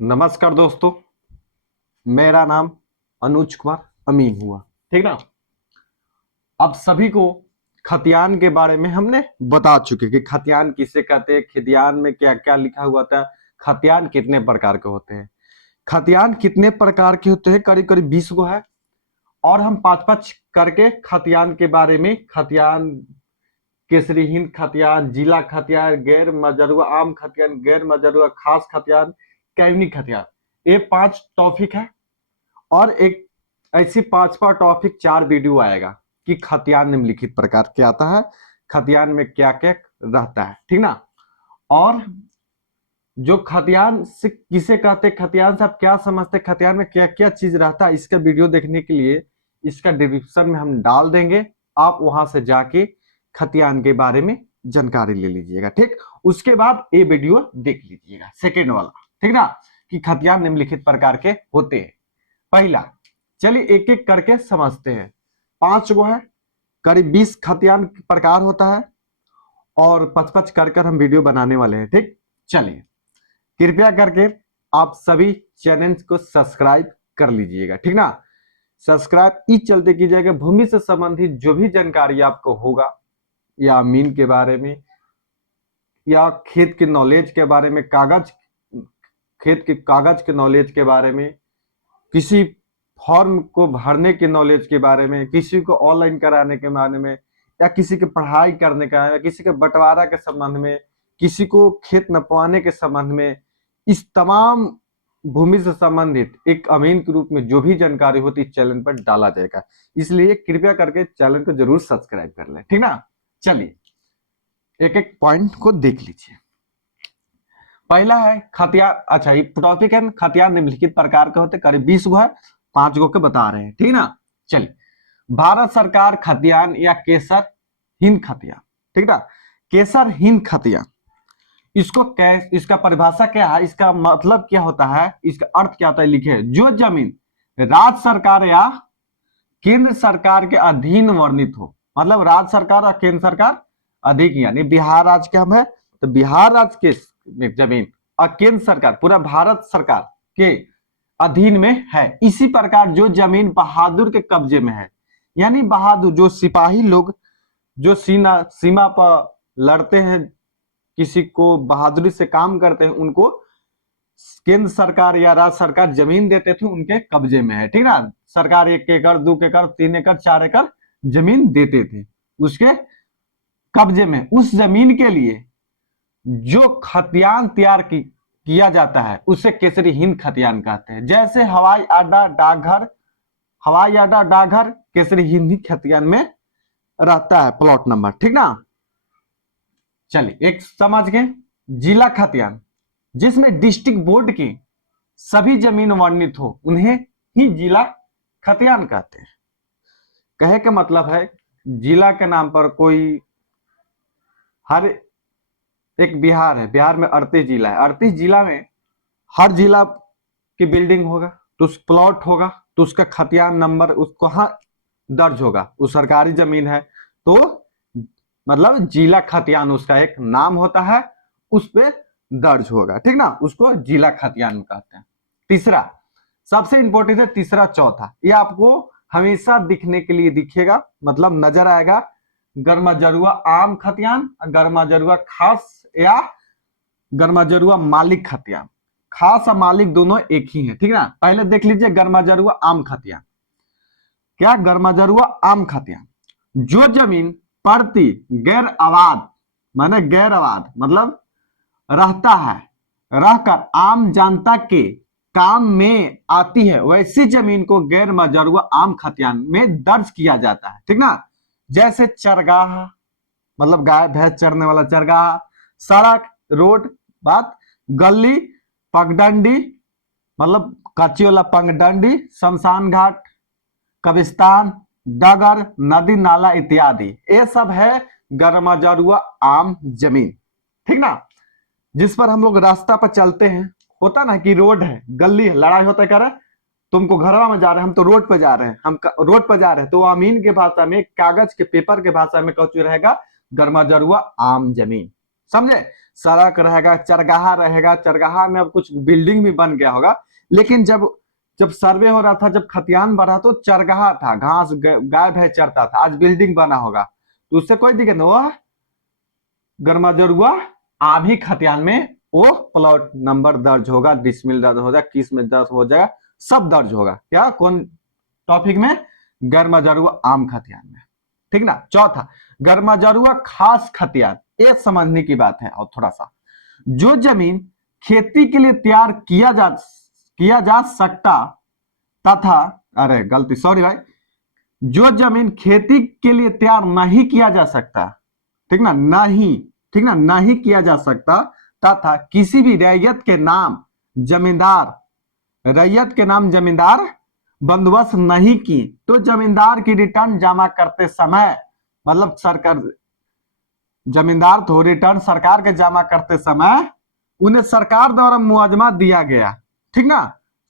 नमस्कार दोस्तों, मेरा नाम अनुज कुमार अमीन हुआ। ठीक ना। अब सभी को खतियान के बारे में हमने बता चुके कि खतियान किसे कहते हैं, खतियान में क्या क्या लिखा हुआ था, खतियान कितने प्रकार के होते हैं। खतियान कितने प्रकार के होते हैं? करीब करीब 20 गो है। और हम पांच पांच करके खतियान के बारे में, खतियान केसरी हिंद खतियान, जिला खतियान, गैर मजरूआ आम खतियान, गैर मजरूआ खास खतियान, कैवनी खतियान, ये 5 टॉपिक है। और एक ऐसी 5वां टॉपिक 4 वीडियो आएगा कि खतियान निम्नलिखित प्रकार के आता है, खतियान में क्या क्या रहता है। ठीक ना। और जो खतियान से किसे कहते, खतियान से आप क्या समझते, खतियान में क्या क्या चीज रहता है, इसका वीडियो देखने के लिए इसका डिस्क्रिप्शन में हम डाल देंगे। आप वहां से जाके खतियान के बारे में जानकारी ले लीजिएगा। ठीक। उसके बाद ये वीडियो देख लीजिएगा, सेकेंड वाला। ठीक ना। कि खतियान निम्नलिखित प्रकार के होते हैं। पहला, चलिए एक एक करके समझते हैं। 5 गो है, करीब 20 खतियान प्रकार होता है और 5-5 कर हम वीडियो बनाने वाले हैं। ठीक। चलिए, कृपया करके आप सभी चैनल को सब्सक्राइब कर लीजिएगा। ठीक ना। सब्सक्राइब इस चलते कीजिएगा, भूमि से संबंधित जो भी जानकारी आपको होगा, या मीन के बारे में, या खेत के नॉलेज के बारे में, खेत के कागज के नॉलेज के बारे में, किसी फॉर्म को भरने के नॉलेज के बारे में, किसी को ऑनलाइन कराने के बारे में, या किसी के पढ़ाई करने का, या किसी के बंटवारा के संबंध में, किसी को खेत नपवाने के संबंध में, इस तमाम भूमि से संबंधित एक अमीन के रूप में जो भी जानकारी होती है चैनल पर डाला जाएगा। इसलिए कृपया करके चैनल को जरूर सब्सक्राइब कर लें। ठीक ना। चलिए एक एक पॉइंट को देख लीजिए। पहला है खतियान। अच्छा, ये टॉपिक है खतियान निम्नलिखित प्रकार के होते, करीब 20 गो है, 5 गो के बता रहे हैं। ठीक ना। चलिए, भारत सरकार खतियान या केसर हिंद खतियान। ठीक ना। केसर हिंद खतियान, इसका परिभाषा क्या है, इसका मतलब क्या होता है, इसका अर्थ क्या होता है, लिखे। जो जमीन राज्य सरकार या केंद्र सरकार के अधीन वर्णित हो, मतलब राज्य सरकार और केंद्र सरकार अधिक, यानी बिहार राज्य के हम है तो बिहार राज्य के जमीन और केंद्र सरकार पूरा भारत सरकार के अधीन में है। इसी प्रकार जो जमीन बहादुर के कब्जे में है, यानी बहादुर जो सिपाही लोग जो सीमा पर लड़ते हैं, किसी को बहादुरी से काम करते हैं, उनको केंद्र सरकार या राज्य सरकार जमीन देते थे, उनके कब्जे में है। ठीक ना। सरकार 1 एकड़ 2 एकड़ 3 एकड़ 4 एकड़ जमीन देते थे, उसके कब्जे में। उस जमीन के लिए जो खतियान तैयार किया जाता है उसे केसरी हिंद खतियान कहते हैं। जैसे हवाई अड्डा डाकघर केसरी हिंद खतियान में रहता है, प्लॉट नंबर। ठीक ना। चलिए एक समझ गए। जिला खतियान, जिसमें डिस्ट्रिक्ट बोर्ड की सभी जमीन वर्णित हो, उन्हें ही जिला खतियान कहते हैं। कहे का मतलब है, जिला के नाम पर कोई, हर एक बिहार है, बिहार में 38 जिला है, 38 जिला में हर जिला की बिल्डिंग होगा, तो उस प्लॉट होगा, तो उसका खतियान नंबर उसको कहाँ दर्ज होगा, वो सरकारी जमीन है तो मतलब जिला खतियान उसका एक नाम होता है, उस पे दर्ज होगा। ठीक ना। उसको जिला खतियान कहते हैं। तीसरा सबसे इंपॉर्टेंट है, तीसरा चौथा, ये आपको हमेशा दिखने के लिए दिखेगा, मतलब नजर आएगा, गर्मा जरुआ आम खतियान, गर्मा जरुआ खास या गर्मा जरुआ मालिक खतियान। खास और मालिक दोनों एक ही है। ठीक ना। पहले देख लीजिए गर्मा जरुआ आम खतियान। क्या गर्मा जरुआ आम खतियान, जो जमीन प्रति गैर आबाद, माने गैर आबाद मतलब रहता है, रहकर आम जनता के काम में आती है, वैसी जमीन को गैर मजरूआ आम खतियान में दर्ज किया जाता है। ठीक ना। जैसे चरगाह, मतलब गाय भैंस चरने वाला चरगाह, सड़क रोड बात, गली पगडंडी मतलब कच्ची वाला पगडंडी, शमशान घाट, कब्रिस्तान, डगर, नदी नाला इत्यादि, ये सब है गरमाजरुआ आम जमीन। ठीक ना। जिस पर हम लोग रास्ता पर चलते हैं, होता ना कि रोड है, गली है, लड़ाई होता है, कह रहा है तुमको घरवा में जा रहे हैं, हम तो रोड पर जा रहे हैं, हम रोड पर जा रहे हैं, तो अमीन के भाषा में, कागज के पेपर के भाषा में कौन रहेगा, गरमाजरुआ आम जमीन। समझे। सड़क रहेगा, चरगाहा रहेगा, चरगाहा में अब कुछ बिल्डिंग भी बन गया होगा, लेकिन जब जब सर्वे हो रहा था, जब खतियान बढ़ा तो चरगाहा था, घास गाय भैंस चरता था, आज बिल्डिंग बना होगा तो उससे कोई दिक्कत नहीं। वह गरमा आभी खतियान में वो प्लॉट नंबर दर्ज होगा, डिसमिल दर्ज हो जाएगा, किस में दर्ज हो जाएगा, सब दर्ज होगा। क्या कौन टॉपिक में? गरमा आम खतियान में। ठीक ना। चौथा, गरमा खास खतियान, ये समझने की बात है। और थोड़ा सा, जो जमीन खेती के लिए तैयार किया जा सकता तथा, अरे गलती, सॉरी भाई, जो जमीन खेती के लिए तैयार नहीं किया जा सकता, ठीक ना, नहीं, ठीक ना, नहीं किया जा सकता तथा किसी भी रैयत के नाम जमींदार बंदोबस्त नहीं की, तो जमींदार की रिटर्न जमा करते समय, मतलब सरकार, जमींदार तो रिटर्न सरकार के जमा करते समय उन्हें सरकार द्वारा मुआवजा दिया गया। ठीक ना,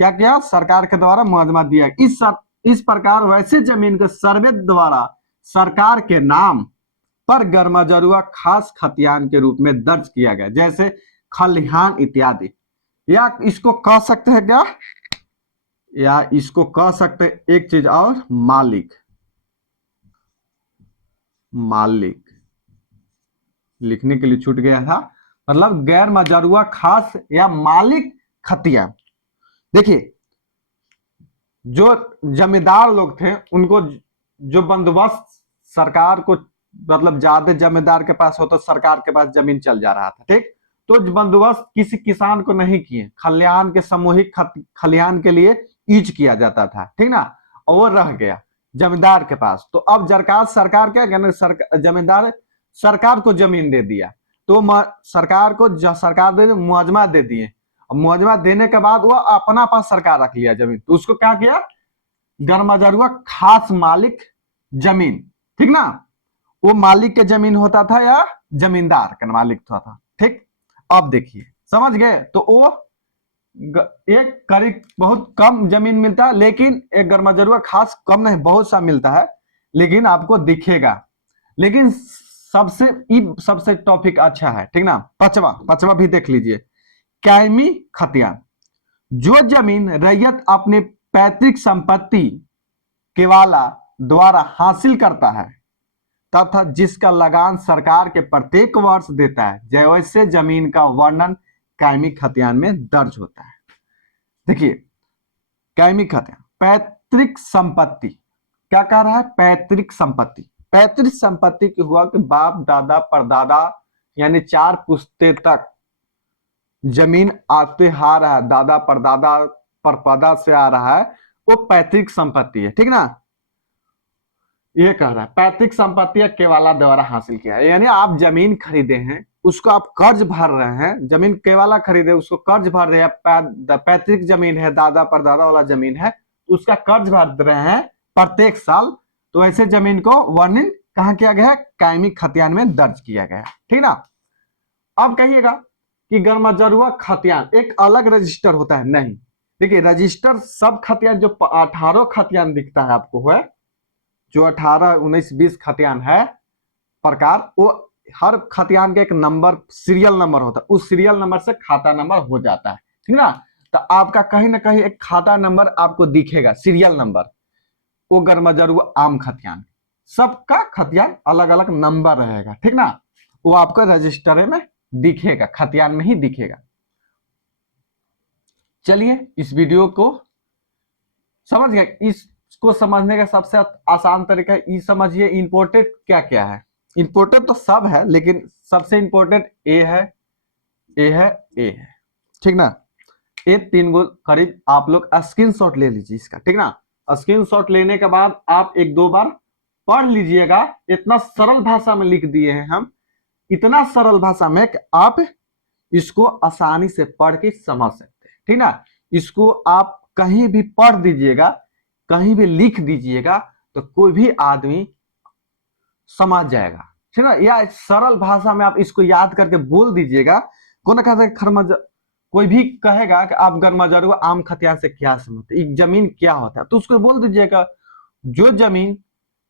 क्या किया? सरकार के द्वारा मुआवजा दिया। इस प्रकार वैसे जमीन को सर्वे द्वारा सरकार के नाम पर गरमा खास खतियान के रूप में दर्ज किया गया, जैसे खलिहान इत्यादि। या इसको कह सकते हैं क्या? या इसको कह सकते हैं एक चीज और, मालिक। मालिक लिखने के लिए छूट गया था, मतलब गैर मजरूआ खास या मालिक खतियान। देखिए, जो जमींदार लोग थे उनको जो बंदोबस्त सरकार को, मतलब ज्यादा जमींदार के पास हो तो सरकार के पास जमीन चल जा रहा था, ठीक, तो बंदोबस्त किसी किसान को नहीं किए, खलिहान के सामूहिक खलिहान के लिए ईज किया जाता था, ठीक ना, और वो रह गया जमींदार के पास। तो अब सरकार क्या कहना, जमींदार सरकार को जमीन दे दिया, तो सरकार को सरकार दे मुआवजा दे दिए, मुआवजा देने के बाद वो अपना पास सरकार रख लिया जमीन, तो उसको क्या किया? गरमा खास मालिक जमीन। ठीक ना, वो मालिक के जमीन होता था या जमींदार का मालिक था। ठीक, अब देखिए, समझ गए? तो वो एक करीब बहुत कम जमीन मिलता है, लेकिन एक गरमा खास कम नहीं, बहुत सा मिलता है, लेकिन आपको दिखेगा। लेकिन सबसे टॉपिक अच्छा है, ठीक ना। पांचवा भी देख लीजिए, कायमी खतियान। जो जमीन रैयत अपने पैतृक संपत्ति केवाला द्वारा हासिल करता है तथा जिसका लगान सरकार के प्रत्येक वर्ष देता है, वैसे जमीन का वर्णन कायमी खतियान में दर्ज होता है। देखिए, कायमी खतियान, पैतृक संपत्ति, क्या कह रहा है? पैतृक संपत्ति। पैतृक संपत्ति की हुआ कि बाप दादा परदादा यानी 4 पुश्ते तक जमीन आते आ रहा है, दादा परदादा परपदा से आ रहा है, वो पैतृक संपत्ति है। ठीक ना, ये कह रहा है पैतृक संपत्ति केवाला द्वारा हासिल किया है, यानी आप जमीन खरीदे हैं, उसको आप कर्ज भर रहे हैं, जमीन केवाला खरीदे उसको कर्ज भर रहे हैं, पैतृक जमीन है, दादा परदादा वाला जमीन है, उसका कर्ज भर रहे हैं प्रत्येक साल, तो ऐसे जमीन को वर्णन कहां किया गया है? कायमी खतियान में दर्ज किया गया। ठीक ना। अब कहिएगा कि गरमा खतियान एक अलग रजिस्टर होता है? नहीं, देखिए, रजिस्टर सब खतियान जो 18 खतियान दिखता है आपको है, जो 18, 19, 20 खतियान है प्रकार, वो हर खतियान का एक नंबर, सीरियल नंबर होता है, उस सीरियल नंबर से खाता नंबर हो जाता है। ठीक ना, तो आपका कहीं ना कहीं एक खाता नंबर आपको दिखेगा, सीरियल नंबर, वो गरमा आम खतियान, सबका खतियान अलग अलग नंबर रहेगा। ठीक ना, वो आपको रजिस्टर में दिखेगा, खतियान में ही दिखेगा। चलिए, इस वीडियो को समझ गए? इसको समझने का सबसे आसान तरीका ये समझिए, इंपोर्टेंट क्या क्या है। इंपोर्टेंट तो सब है, लेकिन सबसे इंपोर्टेंट ए है, ए है, ए है। ठीक ना, ये 3 गो करीब आप लोग स्क्रीनशॉट ले लीजिए इसका। ठीक ना, स्क्रीनशॉट लेने के बाद आप 1-2 बार पढ़ लीजिएगा। इतना सरल भाषा में लिख दिए हैं हम, इतना सरल भाषा में कि आप इसको आसानी से पढ़ के समझ सकते हैं। ठीक ना, इसको आप कहीं भी पढ़ दीजिएगा, कहीं भी लिख दीजिएगा, तो कोई भी आदमी समझ जाएगा। ठीक ना, या सरल भाषा में आप इसको याद करके बोल दीजिएगा। कोई भी कहेगा कि आप गरमा आम खतियान से क्या समझते, एक जमीन क्या होता है, तो उसको बोल दीजिएगा, जो जमीन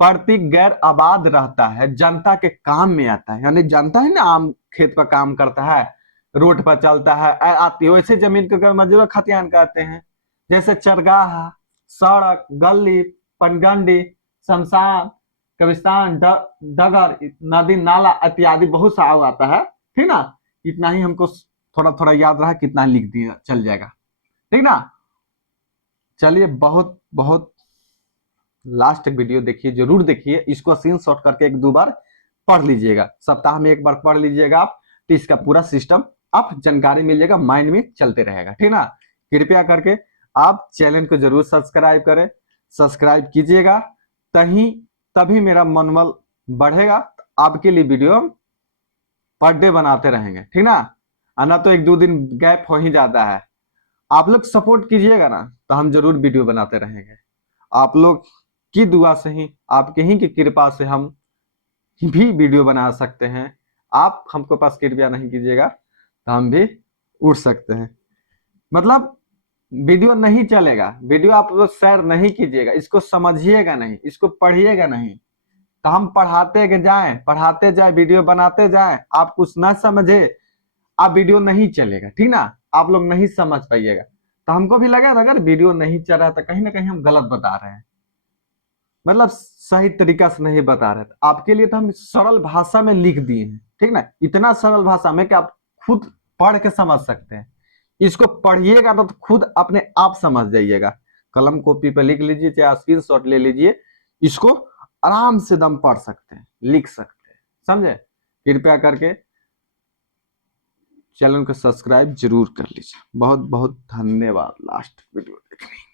प्रति गैर आबाद रहता है, जनता के काम में आता है, यानी जनता है ना, आम खेत पर काम करता है, रोड पर चलता है, आती है, वैसे जमीन को गैर मजरूह खतियान कहते हैं। जैसे चरगाह, सड़क, गली, पगडंडी, शमशान, कब्रिस्तान, डगर, नदी, नाला इत्यादि बहुत सा आता है। ठीक ना, इतना ही हमको थोड़ा थोड़ा याद रहा, कितना लिख दिया चल जाएगा। ठीक ना, चलिए बहुत बहुत लास्ट तक वीडियो देखिए, जरूर देखिए, इसको स्क्रीनशॉट करके एक दो बार पढ़ लीजिएगा, सप्ताह में एक बार पढ़ लीजिएगा आप, तो इसका पूरा सिस्टम आप जानकारी मिल जाएगा, माइंड में चलते रहेगा। ठीक ना, कृपया करके आप चैनल को जरूर सब्सक्राइब करें, सब्सक्राइब कीजिएगा, तभी मेरा मनोबल बढ़ेगा, आपके लिए वीडियो पर डे बनाते रहेंगे। ठीक ना, ना तो एक दो दिन गैप हो ही जाता है। आप लोग सपोर्ट कीजिएगा ना, तो हम जरूर वीडियो बनाते रहेंगे। आप लोग की दुआ से ही, आपके ही की कृपा से हम भी वीडियो बना सकते हैं। आप हमको पास कृपया नहीं कीजिएगा तो हम भी उड़ सकते हैं। मतलब वीडियो नहीं चलेगा, वीडियो आप लोग शेयर नहीं कीजिएगा, इसको समझिएगा नहीं, इसको पढ़िएगा नहीं, तो हम पढ़ाते जाए, वीडियो बनाते जाए, आप कुछ ना समझे, आप वीडियो नहीं चलेगा। ठीक ना, आप लोग नहीं समझ पाइएगा, तो हमको भी लगा अगर वीडियो नहीं चल रहा तो कहीं ना कहीं हम गलत बता रहे हैं, मतलब सही तरीका से नहीं बता रहे। आपके लिए तो हम सरल भाषा में लिख दिए हैं। ठीक ना, इतना सरल भाषा में कि आप खुद पढ़ के समझ सकते हैं। इसको पढ़िएगा तो खुद अपने आप समझ जाइएगा। कलम कॉपी पे लिख लीजिए, चाहे स्क्रीनशॉट ले लीजिए, इसको आराम से दम पढ़ सकते हैं, लिख सकते हैं। समझे, कृपया करके चैनल को सब्सक्राइब जरूर कर लीजिए। बहुत बहुत धन्यवाद लास्ट वीडियो देखने के लिए।